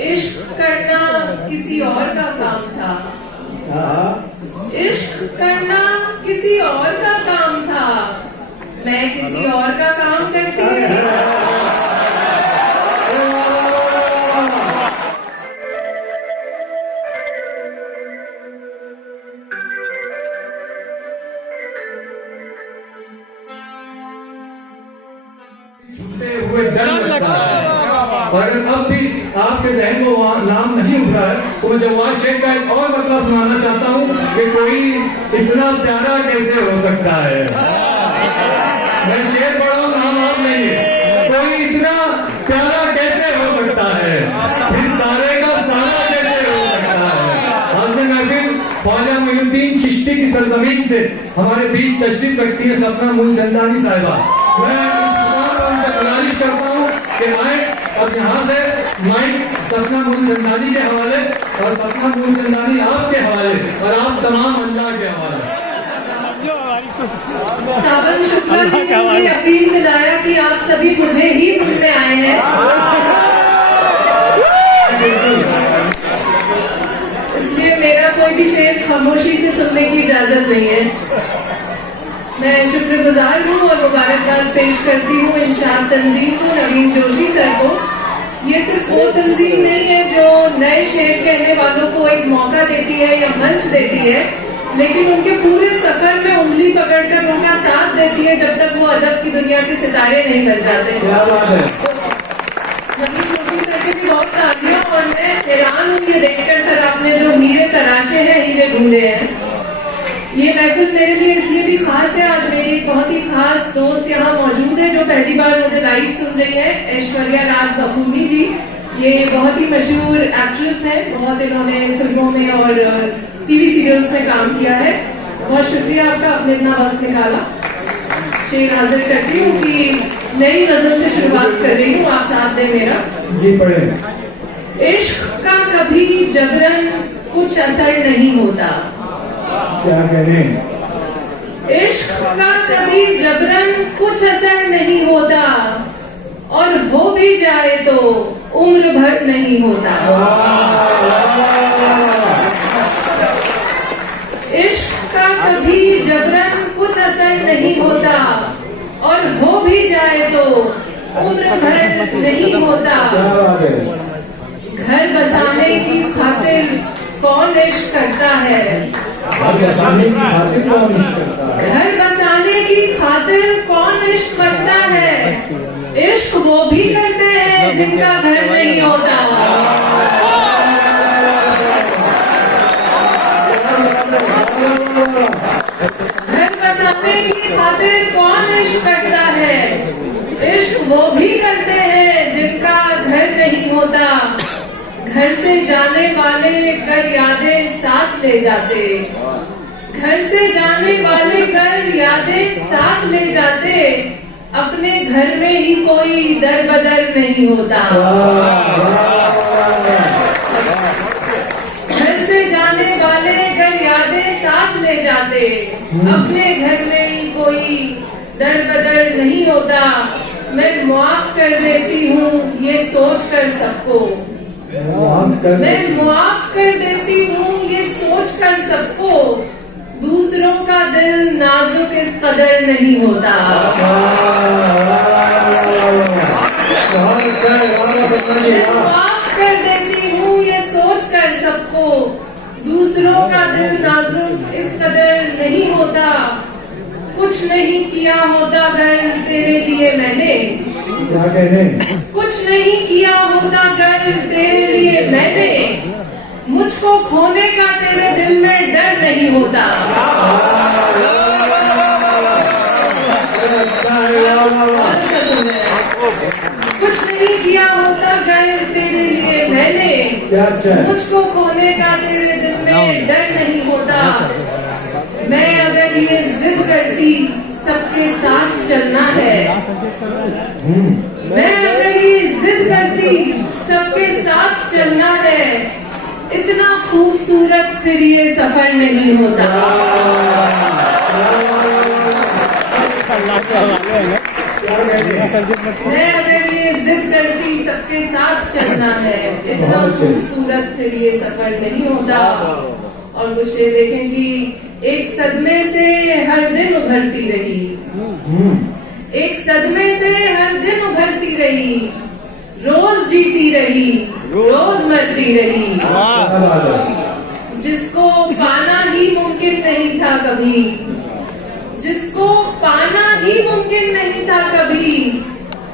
इश्क करना किसी और का काम था, इश्क करना किसी और का काम था, मैं किसी और का काम करती रही। छूटे हुए डर लगता है। और अब भी आपके जहन में वहाँ नाम नहीं उभरा है तो मैं जवाब शेख का एक और मतलब सुनाना चाहता हूँ कि कोई इतना प्यारा कैसे हो सकता है। मैं शेर पढ़ा हूँ, नाम आप नहीं है। कोई इतना प्यारा कैसे हो सकता है, फिर सारे का सारा कैसे हो सकता है। हमने महफिल ख्वाजा मोइनुद्दीन चिश्ती की सरजमीन से हमारे बीच तशरीफ रखती है सपना मूलचंदानी साहिबा। मैं गुजारिश करता हूँ कि आए और यहाँ से माइक सपना मूलचंदानी के हवाले और सपना मूलचंदानी आपके हवाले और आप तमाम अल्लाह के हवाले। सावन शुक्ला जी ने मुझे अपील दिलाया कि आप सभी मुझे ही सुनने आए हैं, इसलिए मेरा कोई भी शेर खामोशी से सुनने की इजाजत नहीं है। मैं शुक्रगुजार हूँ और मुबारकबाद पेश करती हूँ इंशाअल्लाह तंजीम को, नवीन जोशी सर को। ये सिर्फ वो तंजीम नहीं है जो नए शेर कहने वालों को एक मौका देती है या मंच देती है, लेकिन उनके पूरे सफर में उंगली पकड़कर उनका साथ देती है जब तक वो अदब की दुनिया के सितारे नहीं बन जाते। नवीन जोशी सर की बहुत तालियां। और मैं हैरान हूँ ये देखकर सर आपने जो हीरे तराशे हैं, हीरे ढूंढे हैं। ये महफिल मेरे लिए इसलिए भी खास है, आज मेरी एक बहुत ही खास दोस्त यहाँ मौजूद है जो पहली बार मुझे लाइव सुन रही है, ऐश्वर्या राज बखूनी जी। ये बहुत ही मशहूर एक्ट्रेस है, बहुत इन्होंने फिल्मों में और टीवी सीरियल्स में काम किया है। बहुत शुक्रिया आपका, आपने इतना वक्त निकाला। शेर हाजिर करती हूँ कि नई गजल से शुरुआत कर रही हूँ, आप साथ दें मेरा। जी पढ़े। इश्क का कभी जबरन कुछ असर नहीं होता, क्या कहने। इश्क का कभी जबरन कुछ असर नहीं होता, और हो भी जाए तो उम्र भर नहीं होता। इश्क का कभी जबरन कुछ असर नहीं होता, और हो भी जाए तो उम्र भर नहीं होता। घर बसाने की खातिर कौन इश्क करता है, घर बसाने की खातिर कौन इश्क करता है, घर बसाने की खातिर कौन इश्क करता है। इश्क वो भी करते हैं जिनका घर नहीं होता। घर बसाने की खातिर कौन इश्क करता है, इश्क वो भी करते हैं जिनका घर नहीं होता। घर से जाने वाले कर यादें साथ ले जाते, घर से जाने वाले कर यादें साथ ले जाते, अपने घर में ही कोई दर बदर नहीं होता। घर से जाने वाले कर यादें साथ ले जाते, अपने घर में ही कोई दर बदर नहीं होता। मैं माफ कर देती हूँ ये सोच कर सबको, मैं माफ कर देती हूँ ये सोच कर सबको, दूसरों का दिल नाजुक इस कदर नहीं होता। मैं माफ कर देती हूँ ये सोच कर सबको, दूसरों का दिल नाजुक इस कदर नहीं होता। कुछ नहीं किया होता घर तेरे लिए मैंने, क्या कहने। कुछ नहीं किया होता घर तेरे लिए मैंने, मुझको खोने का तेरे दिल में डर नहीं होता। कुछ नहीं किया होता घर तेरे लिए मैंने, मुझको खोने का तेरे दिल में डर नहीं होता। मैं अगर ये जिद करती सबके साथ चलना है, मैं अगर ये जिद करती सबके साथ चलना है, इतना खूबसूरत फिर ये सफर नहीं होता। मैं अगर ये जिद करती सबके साथ चलना है, इतना खूबसूरत फिर ये सफर नहीं होता। और कुछ शेर देखें कि एक सदमे से हर दिन उभरती रही, एक सदमे से हर दिन उभरती रही, रोज जीती रही, रोज मरती रही। जिसको पाना ही मुमकिन नहीं था कभी, जिसको पाना ही मुमकिन नहीं था कभी,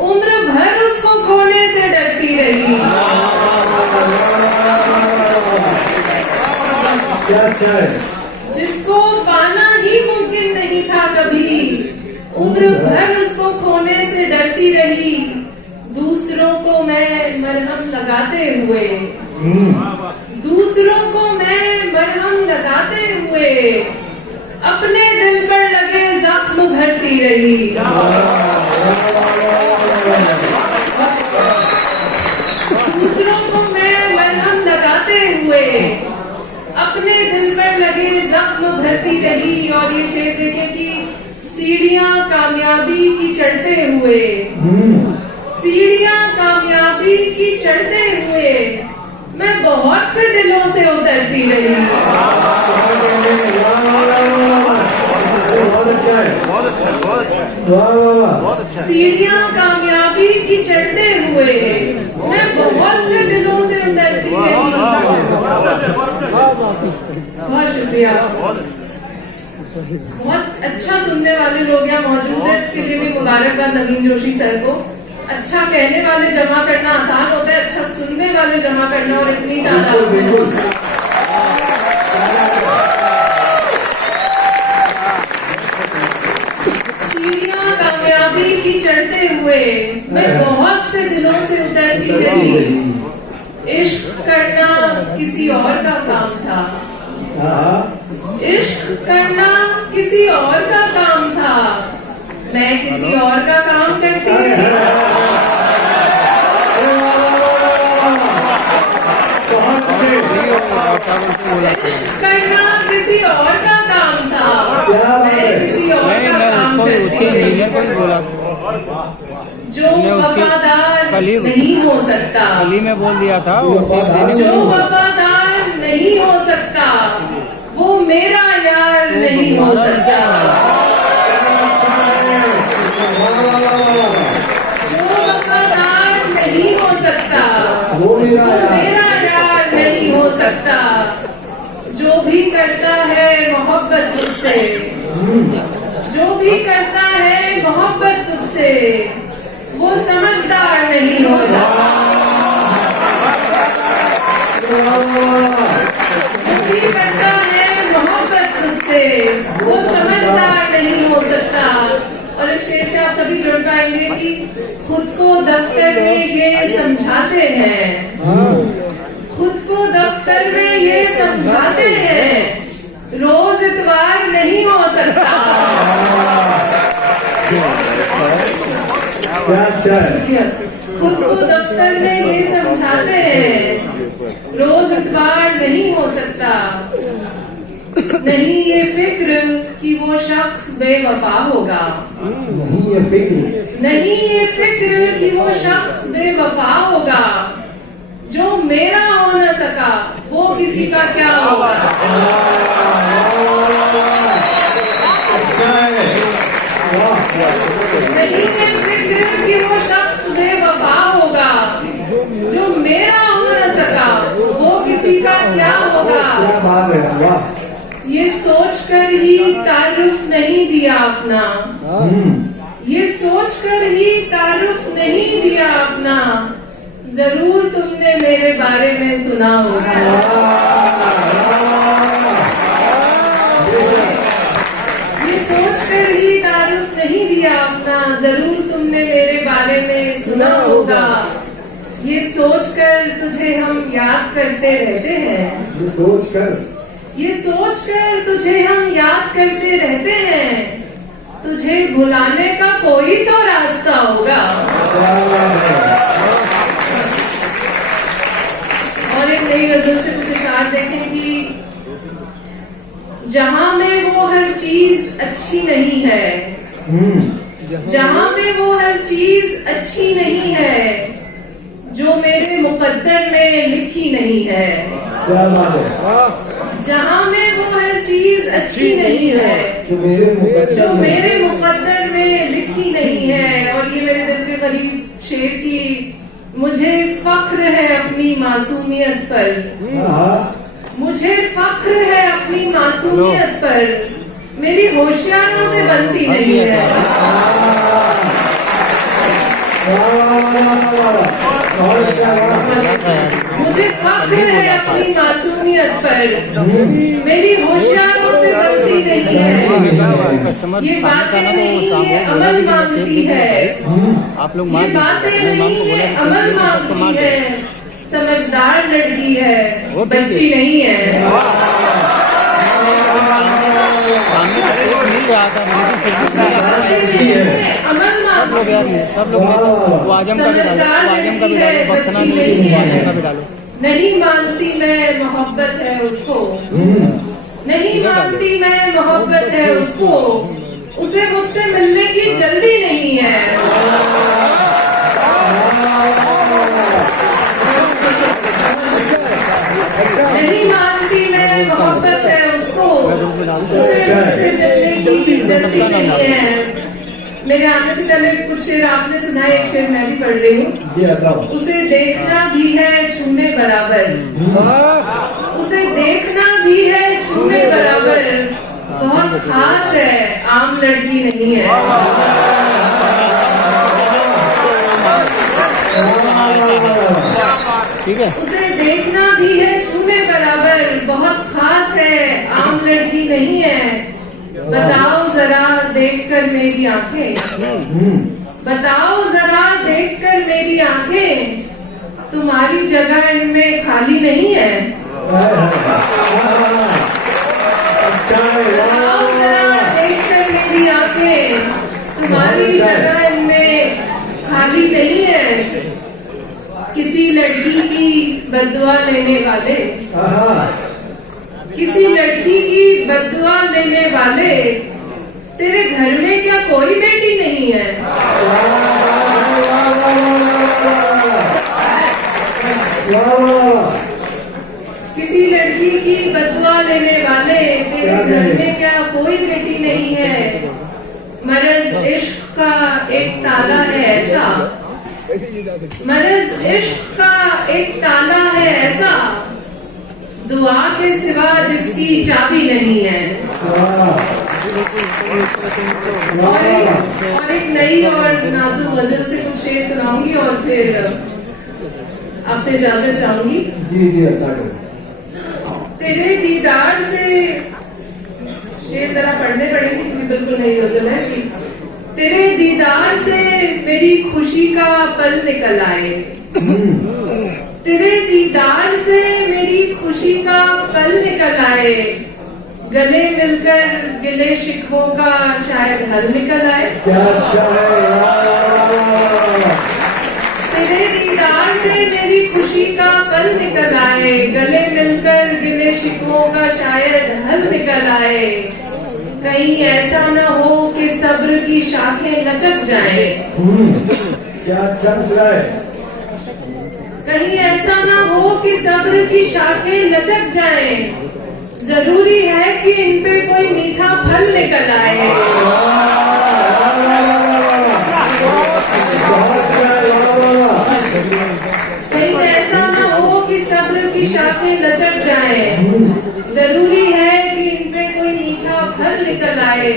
उम्र भर उसको खोने से डरती रही। जिसको पाना ही मुमकिन नहीं था कभी, उम्र भर उसको खोने से डरती रही। दूसरों को मैं मरहम लगाते हुए, दूसरों को मैं मरहम लगाते हुए, अपने दिल पर लगे जख्म भरती रही। दूसरों को मैं मरहम लगाते हुए, अपने दिल पर लगे जख्म भरती रही। और ये शेर देखें कि सीढ़ियां कामयाबी की चढ़ते हुए, सीढ़ियां कामयाबी की चढ़ते हुए, मैं बहुत से दिलों से उतरती रही। सीढ़ियां कामयाबी की चढ़ते हुए, मैं बहुत से दिलों से उतरती रही। बहुत शुक्रिया। बहुत अच्छा सुनने वाले लोग यहाँ मौजूद है, इसके लिए भी मुबारकबाद नवीन जोशी सर को। अच्छा कहने वाले जमा करना आसान होता है, अच्छा सुनने वाले जमा करना और इतनी तादाद में। सीढ़ियां कामयाबी की चढ़ते हुए, मैं बहुत से दिलों से उतरती रही। इश्क करना किसी और का काम था, इश्क करना किसी और का काम था, मैं किसी और का काम करती रही। करना किसी और का काम था, मैं किसी और का काम करती रही। जो वफादार नहीं हो सकता, कल में बोल दिया था, जो वफादार नहीं हो सकता, वो मेरा यार नहीं हो सकता। जो वफादार नहीं हो सकता, वो मेरा यार नहीं हो सकता। जो भी करता है मोहब्बत तुझसे, जो भी करता है मोहब्बत तुझसे, वो समझदार नहीं हो सकता। जो भी करता है मोहब्बत तुझसे, वो समझदार नहीं हो सकता। और इस शेर से आप सभी जुड़ पाएंगे कि खुद को दफ्तर में ये समझाते हैं, खुद को दफ्तर में ये समझाते हैं, रोज इतवार नहीं हो सकता। खुद को दफ्तर में ये समझाते हैं, रोज इतवार नहीं हो सकता। नहीं ये फिक्र कि वो शख्स बेवफा होगा, नहीं ये फिक्र, नहीं ये फिक्र कि वो शख्स बेवफा होगा। जो मेरा हो न सका वो किसी का क्या होगा। नहीं ये फिक्र कि वो शख्स बेवफा होगा। जो मेरा हो न सका वो किसी का क्या होगा। क्या बात है, वाह। ये सोचकर ही तारुफ नहीं दिया अपना, ये सोचकर ही तारुफ नहीं दिया अपना, जरूर तुमने मेरे बारे में सुना होगा। ये सोचकर ही तारुफ नहीं दिया अपना, जरूर तुमने मेरे बारे में सुना होगा। ये सोचकर तुझे हम याद करते रहते हैं, ये सोचकर तुझे हम याद करते रहते हैं, तुझे भुलाने का कोई तो रास्ता होगा। और एक नई गजल से कुछ इशार देखें कि जहां में वो हर चीज अच्छी नहीं है, जहां में वो हर चीज अच्छी नहीं है जो मेरे मुकद्दर में लिखी नहीं है। क्या बात है। जहां में वो हर चीज अच्छी नहीं है जो मेरे मुकद्दर में लिखी नहीं है। और ये मेरे दिल के करीब शेर की, मुझे फख्र है अपनी मासूमियत पर, मुझे फख्र है अपनी मासूमियत पर, मेरी होशियारों से बनती नहीं है। मुझे फख्र है अपनी मासूमियत पर, मेरी होशियारों से बनती नहीं है। ये बातें नहीं, ये अमल मांगती है। आप लोग ये बातें नहीं, ये अमल मांगती है। समझदार लड़की है, बच्ची नहीं है। सब लोग वो आजम का भी डालो, बक्सना का भी डालो। नहीं मानती मैं मोहब्बत है उसको, नहीं मानती मैं मोहब्बत है उसको, उसे मुझसे मिलने की जल्दी नहीं है। नहीं मानती मैं मोहब्बत है उसको, उसे मुझसे मिलने की जल्दी नहीं है। मेरे आने से पहले कुछ शेर आपने सुना, एक शेर मैं भी पढ़ रही हूँ। उसे देखना भी है छूने बराबर, उसे देखना भी है छूने बराबर, बहुत खास है आम लड़की नहीं है। ठीक है। उसे देखना भी है छूने बराबर, बहुत खास है आम लड़की नहीं है। बताओ जरा देखकर मेरी आंखें, बताओ जरा देखकर मेरी आंखें, तुम्हारी जगह इनमें खाली नहीं है। बताओ जरा देखकर मेरी आंखें, तुम्हारी जगह इनमें खाली नहीं है। किसी लड़की की बद्दुआ लेने वाले, किसी लड़की की बद्दुआ लेने वाले, तेरे घर में क्या कोई बेटी नहीं है। किसी लड़की की बद्दुआ लेने वाले, तेरे घर में क्या कोई बेटी नहीं है। मरज इश्क का एक ताला है ऐसा, मरज इश्क का एक ताला है ऐसा, दुआ के सिवा जिसकी चाबी नहीं है। और एक नई और नाजुक गजल से कुछ शेर सुनाऊंगी और फिर आपसे इजाजत चाहूंगी। तेरे दीदार से, शेर जरा पढ़ने पड़ेंगे क्योंकि बिल्कुल नई गजल है कि तेरे दीदार से मेरी खुशी का पल निकल आए, तेरे दीदार से मेरी खुशी का पल निकल आए, गले मिलकर गिले शिकवों का शायद हल निकल आए। क्या अच्छा है। तेरे दीदार से मेरी खुशी का पल निकल आए, गले मिलकर गिले शिकवों का शायद हल निकल आए। कहीं ऐसा न हो कि सब्र की शाखें लचक जाएं। क्या अच्छा है। कहीं ऐसा ना हो कि सब्र की शाखें लचक जाएं। जरूरी है कि इन पे कोई मीठा फल निकल आए। कहीं ऐसा ना हो कि सब्र की शाखें लचक जाएं। जरूरी है कि इन पे कोई मीठा फल निकल आए।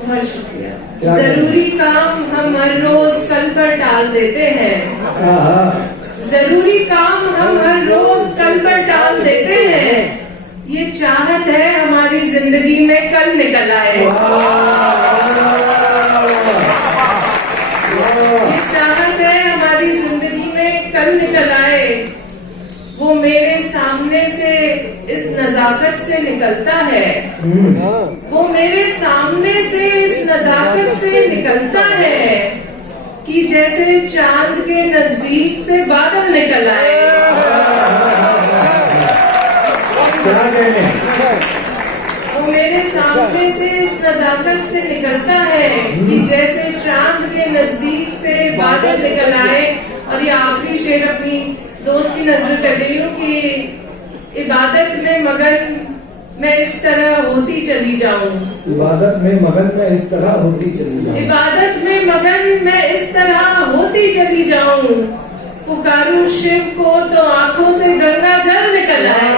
बहुत शुक्रिया। जरूरी काम हम हर रोज कल पर टाल देते हैं, जरूरी काम हम हर रोज कल पर टाल देते हैं। ये चाहत है हमारी जिंदगी में कल निकल आए। ये चाहत है हमारी जिंदगी में कल निकल आए। वो मेरे सामने से इस नजाकत से निकलता है, वो मेरे सामने से इस नजाकत से निकलता है कि जैसे चांद के नजदीक से बादल निकल आए। वो वो मेरे सामने से इस नजाकत से निकलता है कि जैसे चांद के नजदीक से बादल निकल आए। और ये आखिरी शेर अपनी दोस्त की नजर कर रही हूँ कि इबादत में मगन मैं इस तरह होती चली जाऊं। इबादत में मगन में इस तरह होती चली जाऊं। इबादत में मगन मैं इस तरह होती चली जाऊं। पुकारूं शिव को तो आंखों से गंगा जल निकल आए।